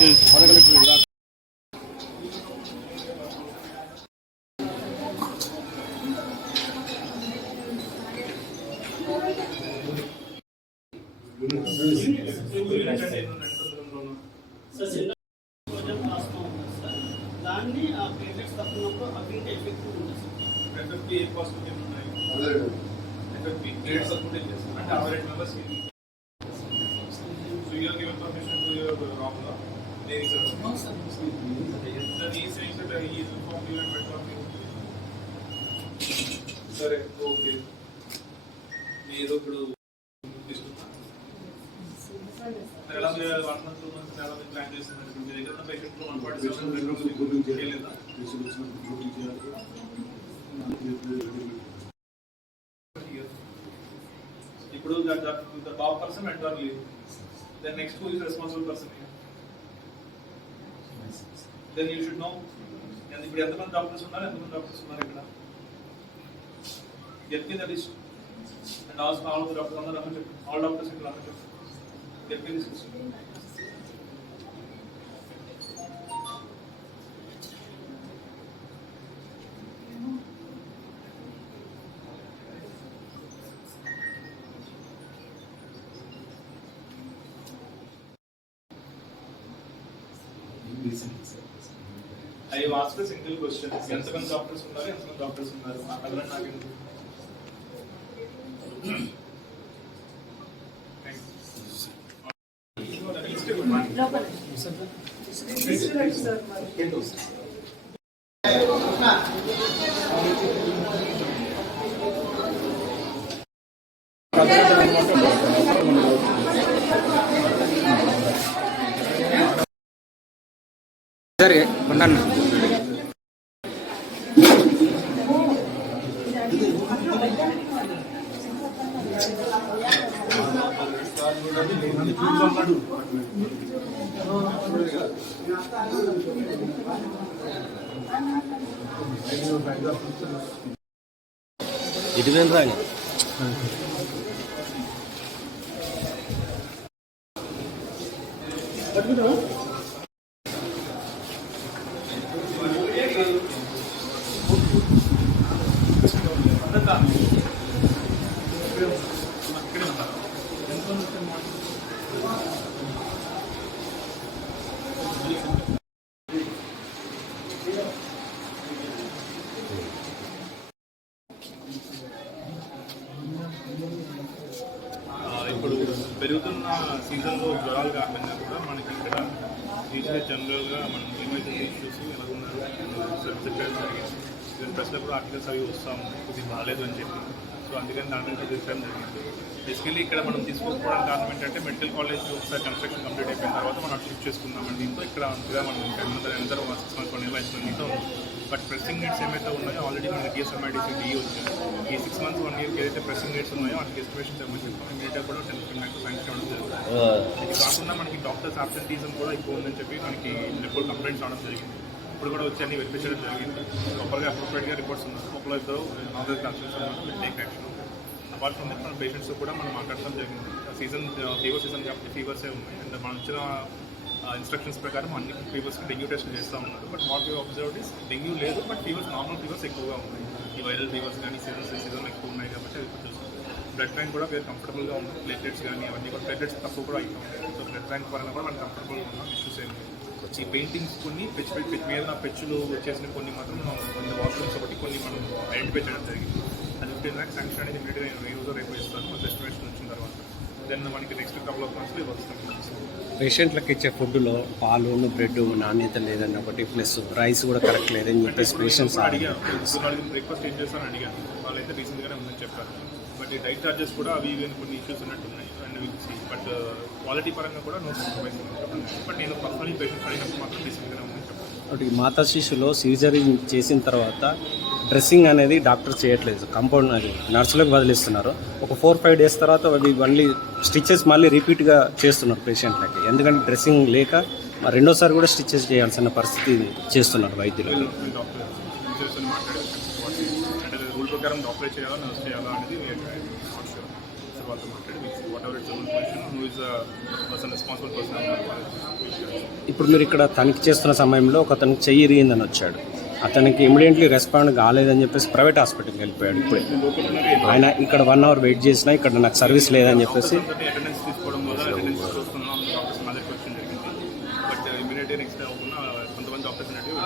దాన్ని ఆ ప్లేటెట్స్ తక్కువ అవింటే ఎఫెక్టివ్ ఉంటుంది. ఎఫెక్టివ్ ఏ పాజిటివ్ ఉన్నాయి, ఎఫెక్టివ్ ప్లేట్ సపోర్ట్ చేస్తాం అంటే 8 members so you are given permission to your Ramla. There is a no sir. Then he is saying that he is informed you and better you. Sir, okay. మీరు ఇప్పుడు ఎలా 1 month 2 months చాలా plan చేస్తున్నారు. మీ దగ్గర ఉన్న patient 147 bedrooms గురించి చేయలేదా? ఇప్పుడు the top person went on leave. Then next who is responsible person here? Then you should know. And ఇప్పుడు ఎంతమంది డాక్టర్స్ ఉన్నారు ఇక్కడ? Get me the list. And ask all the doctors అందరూ రమ్మని చెప్పు. All doctors ఇక్కడ రమ్మని చెప్పు. Get me this list. I have asked a single question. ఎంతమంది డాక్టర్స్ ఉన్నారు? అక్కడ నాకు సరే ఉన్నాను. ఇటు వెళ్ళరాని ఇప్పుడు పెరుగుతున్న సీజన్లో జ్వరాలు కాకుండా కూడా మనకి ఇక్కడ రీసెంట్ జనరల్గా మనం ఏమైతే చూసి ఎలా ఉన్నారు ప్రెస్లో కూడా ఆర్టికల్స్ అవి వస్తూ ఉన్నాయి, ఇది బాగాలేదు అని చెప్పి. సో అందుకని దాని మీద తీసుకోవడం జరిగింది. బేసికలీ ఇక్కడ మనం తీసుకోకపోవడానికి కారణం ఏంటంటే మెడికల్ కాలేజ్ ఒకసారి కన్స్ట్రక్షన్ కంప్లీట్ అయిపోయిన తర్వాత మనం షిఫ్ట్ చేసుకున్నామండి. దీంతో ఇక్కడ అంతగా మనం ఇంకా ఎంత 6 months 1 year అవుతుంది దీంతో. బట్ ప్రెసింగ్ నీడ్స్ ఏమైతే ఉన్నాయో ఆల్రెడీ మనకి DSMIDC DE వచ్చింది. ఈ 6 months 1 yearకి ఏదైతే ప్రెసింగ్ నీడ్స్ ఉన్నాయో వాటికి ఎస్టిమేషన్ ఏమని చెప్పాం. ఇమీడియట్గా కూడా 10 lakhs శాంక్షన్ అవ్వడం జరుగుతుంది. ఇది కాకుండా మనకి డాక్టర్స్ ఆబ్సెంటీజం కూడా ఎక్కువ ఉందని చెప్పి మనకి ఎప్పుడు కంప్లైంట్స్ రావడం జరిగింది. ఇప్పుడు కూడా వచ్చి అన్ని వెరిఫై చేయడం జరిగింది. ప్రాపర్గా అప్రోప్రియట్గా రిపోర్ట్స్ ఉన్నారు. ఒకళ్ళు ఇద్దరు నార్మల్ కన్సల్టేషన్ ఉన్నారు, take action. Apart from that మన పేషెంట్స్ కూడా మనం మాట్లాడటం జరిగింది. సీజన్ ఫీవర్ సీజన్ కాబట్టి ఫీవర్సే ఉన్నాయి. అండ్ మనం ఇచ్చిన ఇన్స్ట్రక్షన్స్ ప్రకారం అన్ని ఫీవర్స్కి డెంగ్యూ టెస్ట్లు చేస్తూ ఉన్నారు. But what you observe is dengue లేదు, బట్ ఫీవర్స్ నార్మల్ ఫీవర్స్ ఎక్కువగా ఉన్నాయి. ఈ వైరల్ ఫీవర్స్ కానీ సీజన్ ఎక్కువ ఉన్నాయి కాబట్టి అది చూస్తుంది. బ్లడ్ బ్యాంక్ కూడా వేరే కంఫర్టబుల్గా ఉంది. ప్లేటెట్స్ కానీ అవన్నీ కూడా ప్లేటెట్స్ తక్కువ కూడా అవుతూ ఉంటాయి. సో బ్లడ్ బ్యాంక్ పరంగా కూడా మనం కంఫర్టబుల్గా ఉన్నాం, ఇష్యూస్ ఏమి. ఈ పెయింటింగ్స్ కొన్ని మీద పెచ్చులు చేసిన కొన్ని మాత్రం కొన్ని వాష్రూమ్స్ ఒకటి కొన్ని మనం ఐడెంటిఫై చేయడం జరిగింది. అది 15 lakhs శాంక్షన్ అనేది ఇమీడియట్గా నేను ఈ రోజు రేపు ఇస్తాను. మన ఎస్టిమేషన్ వచ్చిన తర్వాత దెన్ మనకి నెక్స్ట్ కపుల్ ఆఫ్ మంత్స్లో ఇది వస్తుంది. పేషెంట్లకు ఇచ్చే ఫుడ్లో పాలు బ్రెడ్ నాణ్యత లేదని ఒకటి, ప్లస్ రైస్ కూడా కరెక్ట్ లేదని చెప్పేసి పేషెంట్స్ అడిగాను. బ్రేక్ఫాస్ట్ ఏం చేస్తాను అడిగాను. వాళ్ళైతే రీసెంట్గానే ఉందని చెప్పారు. బట్ ఈ డైట్ చార్జెస్ కూడా అవి ఇవి కొన్ని ఇష్యూస్ ఉన్నట్టున్నాయి. అండ్ బట్ క్వాలిటీ పరంగా కూడా నో కాంప్రమైజ్ ఉంది. బట్ నేను పర్సనలీ పేషెంట్స్ అడిగినప్పుడు మాత్రం రీసెంట్గానే ఉందని చెప్పాను. ఒకటి మాతా శిశులో సర్జరీ చేసిన తర్వాత డ్రెస్సింగ్ అనేది డాక్టర్ చేయట్లేదు, కాంపౌండ్ అది నర్సులకు వదిలిస్తున్నారు. ఒక 4-5 days తర్వాత అది మళ్ళీ స్టిచెస్ మళ్ళీ రిపీట్గా చేస్తున్నారు పేషెంట్లకి. ఎందుకంటే డ్రెస్సింగ్ లేక రెండోసారి కూడా స్టిచెస్ చేయాల్సిన పరిస్థితి చేస్తున్నారు వైద్యులు. రూల్ ప్రకారం డాక్టరేట్ చేయాలా నర్స్ చేయాలా అనేది వాళ్ళతో మాట్లాడి what ever it's information who is person responsible person. ఇప్పుడు మీరు ఇక్కడ తనిఖీ చేస్తున్న సమయంలో ఒక అతనికి చెయ్యి ఇరిగిందని వచ్చాడు. అతనికి ఇమీడియట్లీ రెస్పాండ్ కాలేదని చెప్పేసి ప్రైవేట్ హాస్పిటల్కి వెళ్ళిపోయాడు. ఇప్పుడే ఆయన ఇక్కడ 1 అవర్ వెయిట్ చేసినా ఇక్కడ నాకు సర్వీస్ లేదని చెప్పేసి అటెండెన్స్ తీసుకోవడం వల్ల అటెండెన్స్ చూస్తున్నాం డాక్టర్స్ మా దగ్గరికి వచ్చి జరిగింది. బట్ ఇమీడియట్గా నెక్స్ట్ అవ్వకుండా కొంతమంది డాక్టర్స్ అనేవి